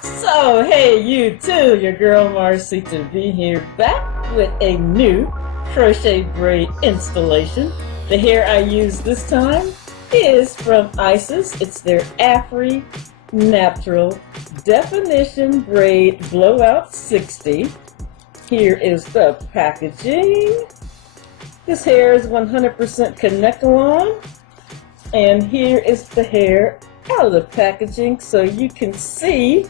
So, hey you too, your girl Marcy to be here back with a new crochet braid installation. The hair I use this time is from Isis. It's their Afri Natural Definition Braid Blowout 60. Here is the packaging. This hair is 100% connect-along. And here is the hair out of the packaging so you can see,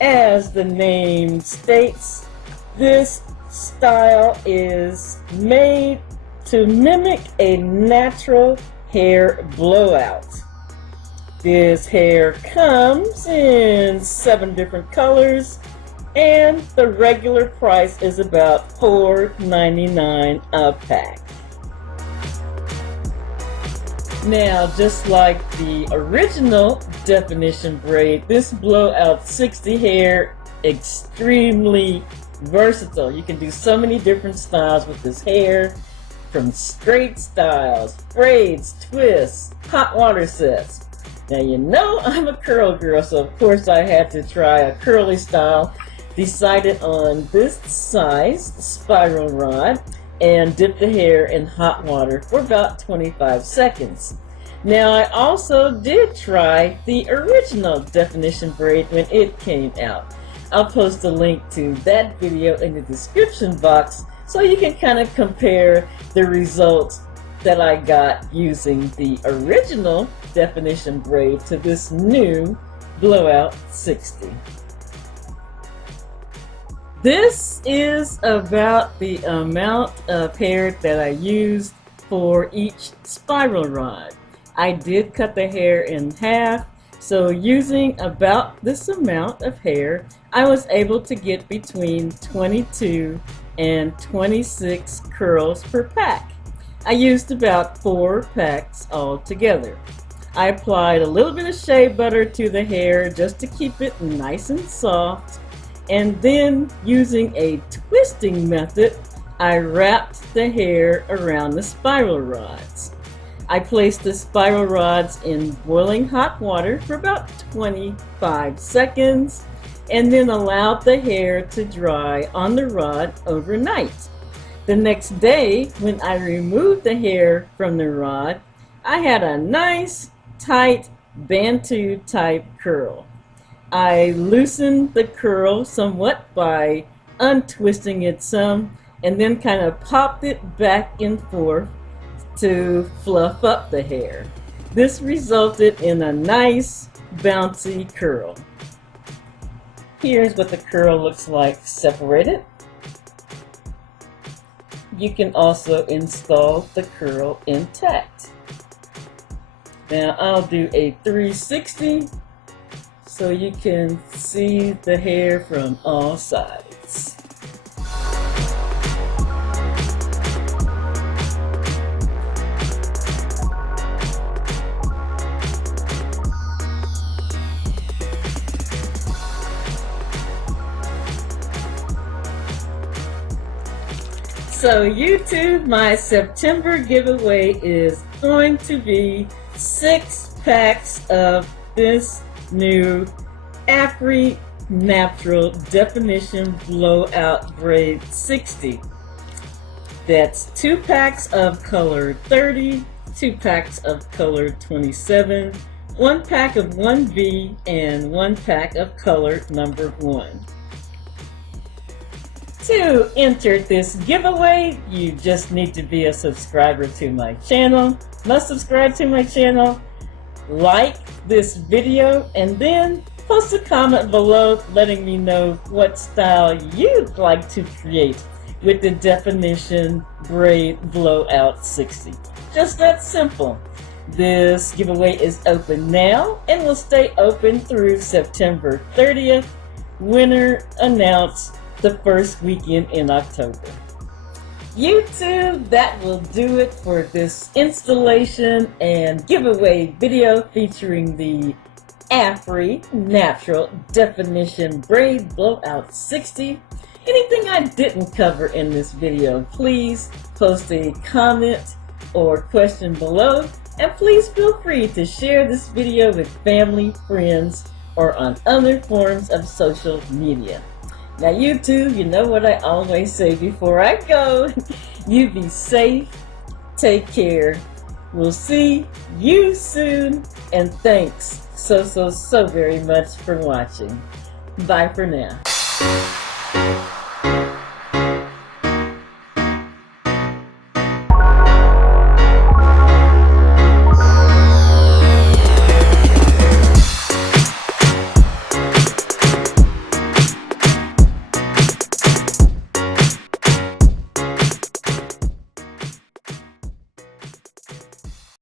as the name states, this style is made to mimic a natural hair blowout. This hair comes in 7 different colors, and the regular price is about $4.99 a pack. Now, just like the original definition braid, this blowout 60 hair extremely versatile. You can do so many different styles with this hair, from straight styles, braids, twists, hot water sets. Now you know I'm a curl girl, so of course I had to try a curly style. Decided on this size spiral rod and dip the hair in hot water for about 25 seconds. Now I also did try the original definition braid when it came out. I'll post a link to that video in the description box so you can kind of compare the results that I got using the original definition braid to this new blowout 60. This is about the amount of hair that I used for each spiral rod. I did cut the hair in half, so using about this amount of hair, I was able to get between 22 and 26 curls per pack. I used about 4 packs altogether. I applied a little bit of shea butter to the hair just to keep it nice and soft. And then, using a twisting method, I wrapped the hair around the spiral rods. I placed the spiral rods in boiling hot water for about 25 seconds and then allowed the hair to dry on the rod overnight. The next day, when I removed the hair from the rod, I had a nice, tight, Bantu type curl. I loosened the curl somewhat by untwisting it some and then kind of popped it back and forth to fluff up the hair. This resulted in a nice bouncy curl. Here's what the curl looks like separated. You can also install the curl intact. Now I'll do a 360 so you can see the hair from all sides. So YouTube, my September giveaway is going to be 6 packs of this new Afri Natural Definition Blowout Braid 60. That's 2 packs of color 30, 2 packs of color 27, 1 pack of 1B, and 1 pack of color number 1. To enter this giveaway, you just need to be a subscriber to my channel. Must subscribe to my channel, like this video, and then post a comment below letting me know what style you'd like to create with the Definition Braid Blowout 60. Just that simple. This giveaway is open now and will stay open through September 30th. Winner announced the first weekend in October. YouTube, that will do it for this installation and giveaway video featuring the Afri Natural Definition Braid Blowout 60. Anything I didn't cover in this video, please post a comment or question below, and please feel free to share this video with family, friends, or on other forms of social media. Now YouTube, you know what I always say before I go. You be safe, take care. We'll see you soon, and thanks so very much for watching. Bye for now.